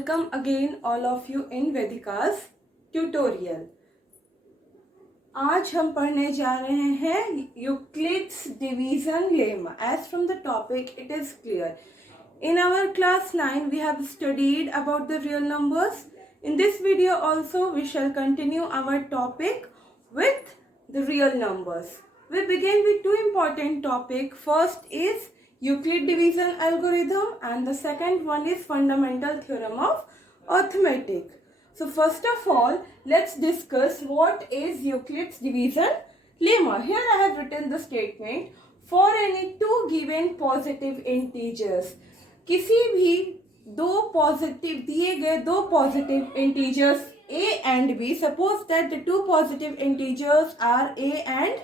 welcome again all of you in Vedika's tutorial. आज हम पढ़ने जा रहे हैं Euclid's division lemma. As from the topic it is clear. In our class 9 we have studied about the real numbers. In this video also we shall continue our topic with the real numbers. We begin with two important topics. First is Euclid division algorithm and the second one is fundamental theorem of arithmetic. So first of all, let's discuss what is Euclid's division lemma. Here I have written the statement for any two given positive integers. किसी भी दो positive दिए गए दो positive integers a and b. Suppose that the two positive integers are a and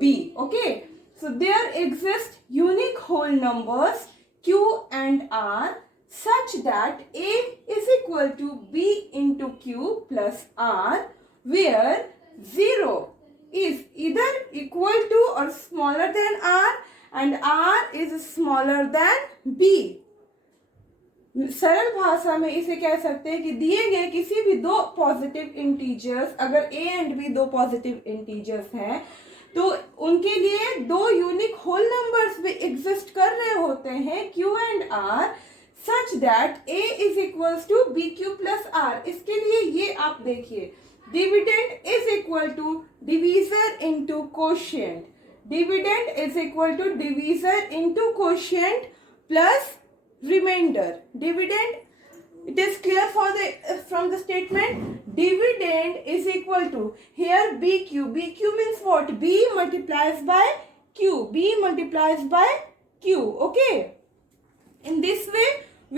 b. Okay. So there exist unique whole numbers q and r such that a is equal to b into q plus r, where 0 is either equal to or smaller than r and r is smaller than b. सरल भाषा में इसे कह सकते हैं कि दिए गए किसी भी दो पॉजिटिव इंटीजर्स, अगर a एंड b दो पॉजिटिव इंटीजर्स हैं तो उनके लिए दो यूनिक होल नंबर्स भी एग्जिस्ट कर रहे होते हैं q and r such that a is equals to bq plus r. इसके लिए ये आप देखिए, dividend is equal to divisor into quotient, dividend is equal to divisor into quotient plus remainder. Dividend, it is clear for the from the statement dividend is equal to here bq. Bq means what? B multiplies by q. B multiplies by q. Okay. In this way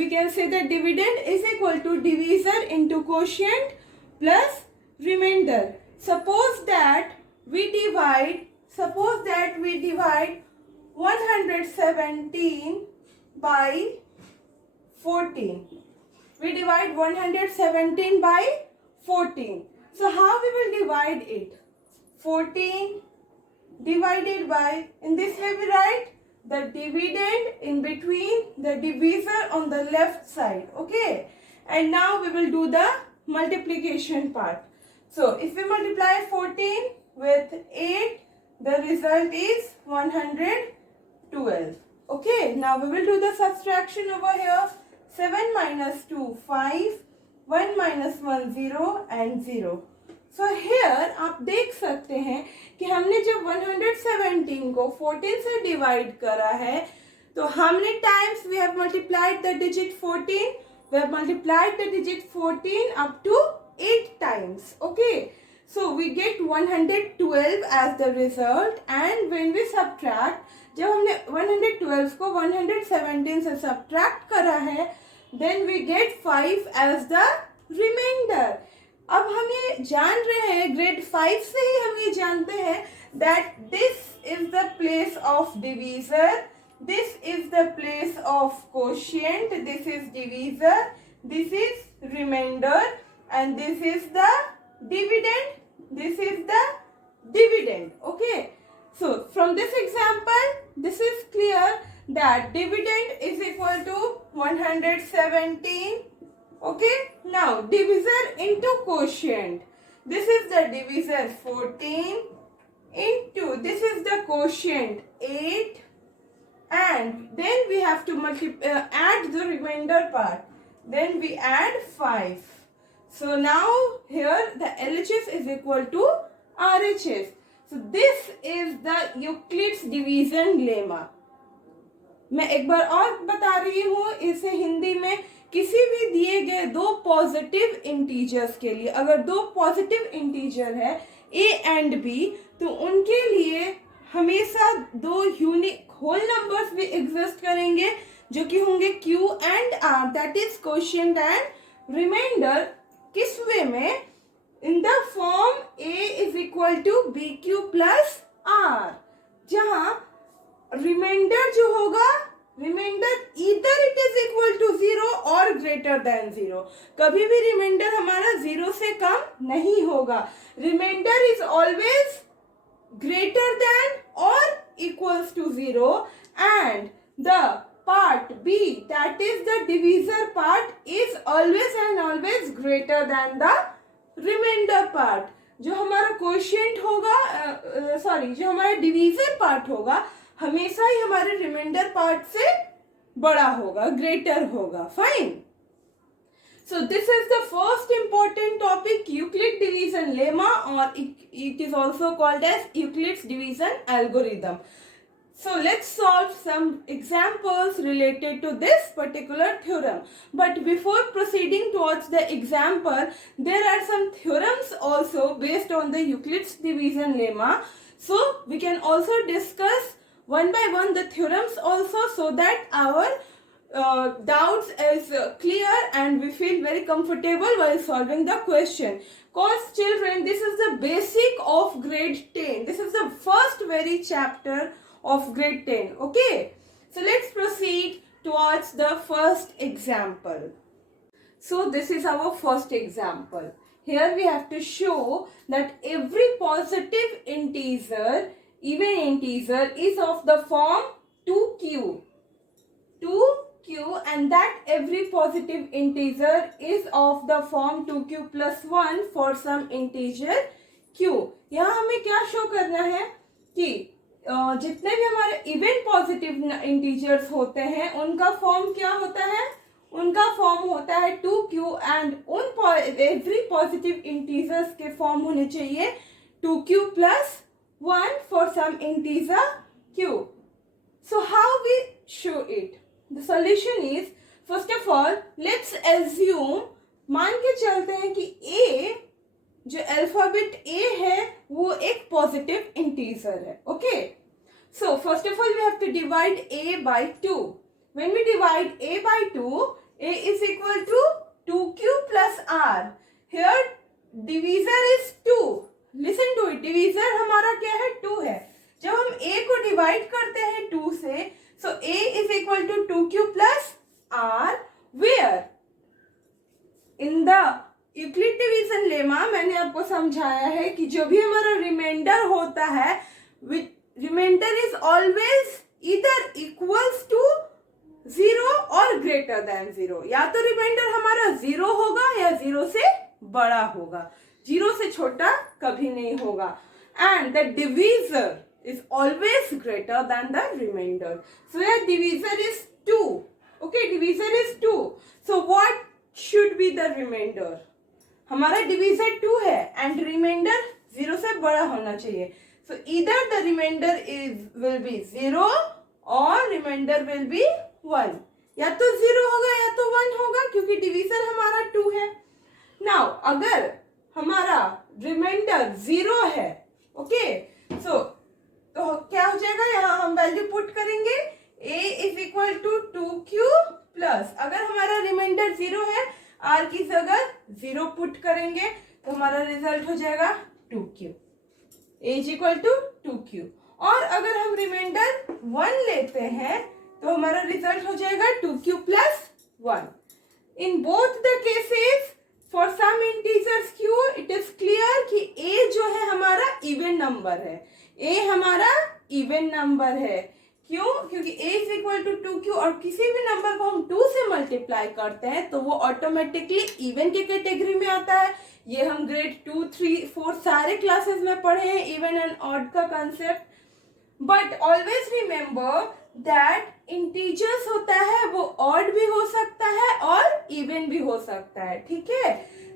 we can say that dividend is equal to divisor into quotient plus remainder. Suppose that we divide 117 by 14. We divide 117 by 14. So how we will divide it? 14 divided by, in this way we write the dividend in between the divisor on the left side. Okay. And now we will do the multiplication part. So if we multiply 14 with 8, the result is 112. Okay. Now we will do the subtraction over here. 7 minus 2, 5, 1 minus 1, 0 and 0. So here आप देख सकते हैं कि हमने जब 117 को 14 से डिवाइड करा है तो हमने times we have multiplied the digit 14, we have multiplied the digit 14 up to 8 times. Okay. So we get 112 as the result, and when we subtract, जब हमने 112 को 117 से subtract करा है, then we get 5 as the remainder. अब हम ये जान रहे हैं, grade 5 से ही हम ये जानते हैं that this is the place of divisor, this is the place of quotient, this is divisor, this is remainder, and this is the dividend, this is the dividend. Okay. So from this example, this is clear that dividend is equal to 117. Okay. Now divisor into quotient. This is the divisor 14 into, this is the quotient 8, and then we have to add the remainder part. Then we add 5. So now here the LHS is equal to RHS. So this is the Euclid's division lemma. मैं एक बार और बता रही हूँ इसे हिंदी में. किसी भी दिए गए दो पॉजिटिव इंटीजर्स के लिए, अगर दो पॉजिटिव इंटीजर है a एंड b, तो उनके लिए हमेशा दो यूनिक होल नंबर्स भी एग्जिस्ट करेंगे जो कि होंगे q and r, that is quotient and remainder. किस वे में? In the form a is equal to bq plus r, जहां रिमाइंडर जो होगा, रिमाइंडर इधर इट इज इक्वल टू 0 और ग्रेटर देन 0. कभी भी रिमाइंडर हमारा 0 से कम नहीं होगा. Remainder is always greater than और equals to 0 and the part B, that is the divisor part, is always and always greater than the remainder part. जो हमारा क्वोशिएंट होगा, जो हमारा डिवीजर पार्ट होगा, हमेशा ही हमारे रिमाइंडर पार्ट से बड़ा होगा, ग्रेटर होगा. Fine. So this is the first important topic, Euclid division lemma, or it is also called as Euclid's division algorithm. So let's solve some examples related to this particular theorem. But before proceeding towards the example, there are some theorems also based on the Euclid's division lemma. So we can also discuss one by one the theorems also, so that our doubts is clear and we feel very comfortable while solving the question. Cause children, this is the basic of grade 10. This is the first very chapter of grade 10. Okay, so let's proceed towards the first example. So this is our first example. Here we have to show that every positive integer, even integer, is of the form 2q, and that every positive integer is of the form 2q plus 1 for some integer q. यहाँ हमें क्या शो करना है कि जितने भी हमारे even positive integers होते हैं उनका फॉर्म क्या होता है, उनका फॉर्म होता है 2q, एंड उन एवरी पॉजिटिव इंटीजर्स के फॉर्म होने चाहिए 2q plus 1 for some integer q. So how we show it? The solution is, first of all, let's assume, मान के चलते हैं कि a, जो अल्फाबेट a है, वो एक पॉजिटिव इंटीजर है. Okay, so first of all we have to divide a by 2. When we divide a by 2, a is equal to 2q plus r. Here divisor is 2. Listen to it, divisor हमारा क्या है, 2 है. जब हम a को डिवाइड करते हैं 2 से, so a is equal to 2q plus r, where in the Euclid division lemma मैंने आपको समझाया है कि जो भी हमारा रिमाइंडर होता है, remainder is always either equals to 0 और ग्रेटर देन 0. या तो रिमाइंडर हमारा 0 होगा या 0 से बड़ा होगा, 0 से छोटा कभी नहीं होगा. And the divisor is always greater than the remainder. So your divisor is 2. Okay, divisor is 2. So what should be the remainder? हमारा divisor 2 है and remainder 0 से बड़ा होना चाहिए. So either the remainder will be 0 or remainder will be 1. या तो 0 होगा या तो 1 होगा, क्योंकि divisor हमारा 2 है. Now अगर हमारा remainder 0 है, okay, so तो क्या हो जाएगा, यहाँ हम वैल्यू पुट करेंगे a is equal to 2q plus, अगर हमारा रिमाइंडर 0 है, r की जगह 0 पुट करेंगे तो हमारा रिजल्ट हो जाएगा 2q. a is equal to 2q. और अगर हम रिमाइंडर 1 लेते हैं तो हमारा रिजल्ट हो जाएगा 2q plus 1. In both the cases for some integers q, it is clear कि a जो है हमारा इवन नंबर है. a हमारा इवन नंबर है. क्यों? क्योंकि a is equal to 2q, और किसी भी नंबर को हम 2 से मल्टीप्लाई करते हैं तो वो ऑटोमेटिकली इवन के कैटेगरी में आता है. ये हम ग्रेड 2, 3, 4 सारे क्लासेस में पढ़े हैं इवन एंड ऑड का concept. But always remember that integers होता है वो ऑड भी हो सकता है और इवन भी हो सकता है. ठीक है,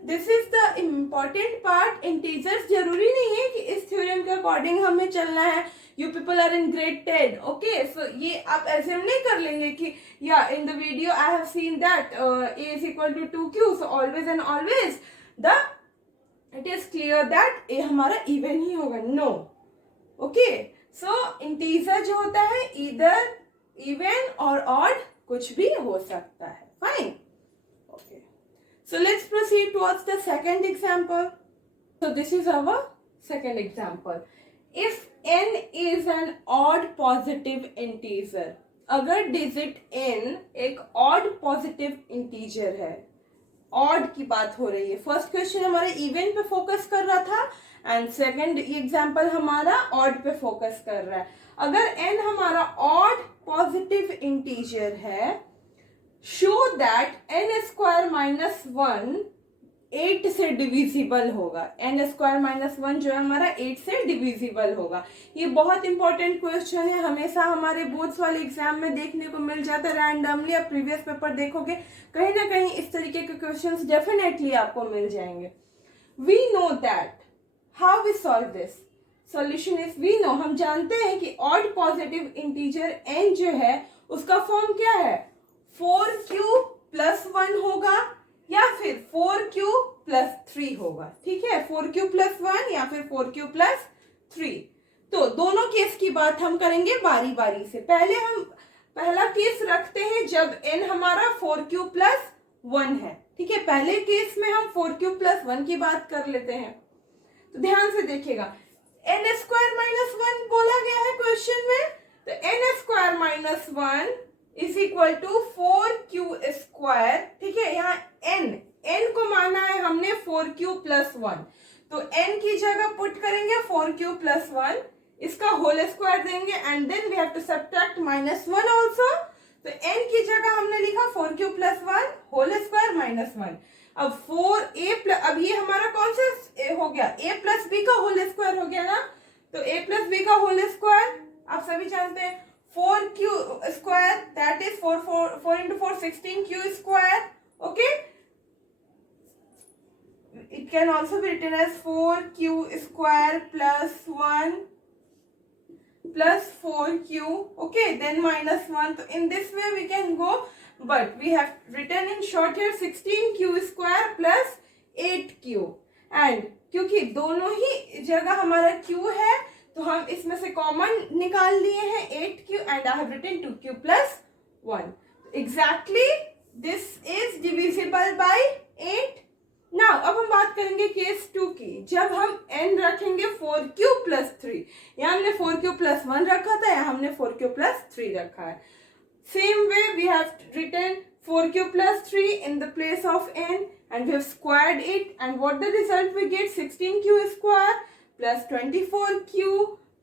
this is the important part. Integers जरूरी नहीं है कि इस थ्योरम के अकॉर्डिंग हमें चलना है. You people are in grade 10. Okay, so ये आप एज्यूम नहीं कर लेंगे कि या in the video I have seen that a is equal to 2q, so always and always the it is clear that a हमारा इवन ही होगा. नो. ओके, सो इंटीजर जो होता है इधर इवन और ऑड कुछ भी हो सकता है. Fine. Okay, so let's proceed towards the second example. So this is our second example. If n is an odd positive integer, अगर digit n एक odd positive integer है, odd की बात हो रही है. फर्स्ट क्वेश्चन हमारे इवन पे फोकस कर रहा था एंड सेकंड एग्जांपल हमारा ऑड पे फोकस कर रहा है. अगर n हमारा ऑड पॉजिटिव इंटीजर है, show that n square minus 1 8 से डिविजिबल होगा. n स्क्वायर माइनस 1 जो है हमारा 8 से डिविजिबल होगा. ये बहुत इंपॉर्टेंट क्वेश्चन है, हमेशा हमारे बोर्ड्स वाले एग्जाम में देखने को मिल जाता है. रैंडमली आप प्रीवियस पेपर देखोगे, कहीं ना कहीं इस तरीके के क्वेश्चंस डेफिनेटली आपको मिल जाएंगे. We know that how we solve this. Solution is, we know, हम जानते हैं कि ऑड पॉजिटिव इंटीजर n जो है उसका फॉर्म क्या है, 4q प्लस 1 होगा या फिर 4q प्लस 3 होगा. ठीक है, 4q प्लस 1 या फिर 4q प्लस 3. तो दोनों केस की बात हम करेंगे बारी बारी से. पहले हम पहला केस रखते हैं जब n हमारा 4q प्लस 1 है. ठीक है, पहले केस में हम 4q प्लस 1 की बात कर लेते हैं. तो ध्यान से देखिएगा, n स्क्वायर माइनस 1 बोला गया है क्वेश्चन में, तो n square minus 1 is equal to 4q square. ठीक है, यहाँ n को माना है हमने 4q प्लस 1, तो n की जगह पुट करेंगे 4q प्लस 1, इसका होल स्क्वायर देंगे and then we have to subtract minus 1 also. तो n की जगह हमने लिखा 4q plus 1 whole square minus 1. अब 4a प्लस, अब ये हमारा कौन सा हो गया, a प्लस b का होल स्क्वायर हो गया ना. तो a प्लस b का होल स्क्वायर आप सभी जानते हैं 4q स्क्वायर, दैट इज 4 into 4 16q square. Okay, it can also be written as 4q square plus 1 plus 4q. Okay, then minus 1. So in this way we can go, but we have written in short here 16q square plus 8q. And क्योंकि दोनों ही जगह हमारा q है, तो हम इसमें से कॉमन निकाल लिए हैं 8q and I have written 2q plus 1. Exactly this is divisible by 8. नाउ अब हम बात करेंगे केस 2 की, जब हम n रखेंगे 4q प्लस 3. यहाँ हमने 4q प्लस 1 रखा था, यहाँ हमने 4q प्लस 3 रखा है. Same way we have written 4q plus 3 in the place of n and we have squared it, and what the result we get, 16q square plus 24q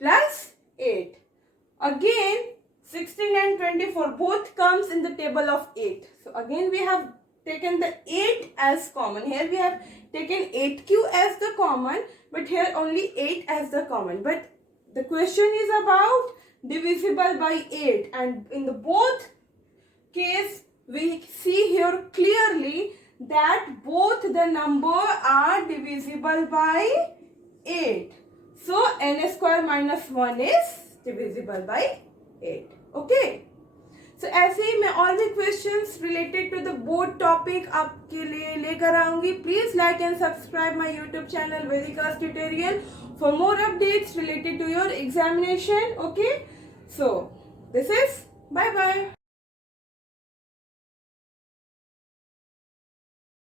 plus 8. Again 16 and 24 both comes in the table of 8. So again we have taken the 8 as common. Here we have taken 8q as the common, but here only 8 as the common. But the question is about divisible by 8, and in the both case we see here clearly that both the number are divisible by 8. So n square minus 1 is divisible by 8. Okay. So ऐसे ही मैं और भी questions related to the board topic आपके लिए लेकर आऊंगी. Please like and subscribe my YouTube channel Vedika's tutorial for more updates related to your examination. Okay, so this is, bye bye.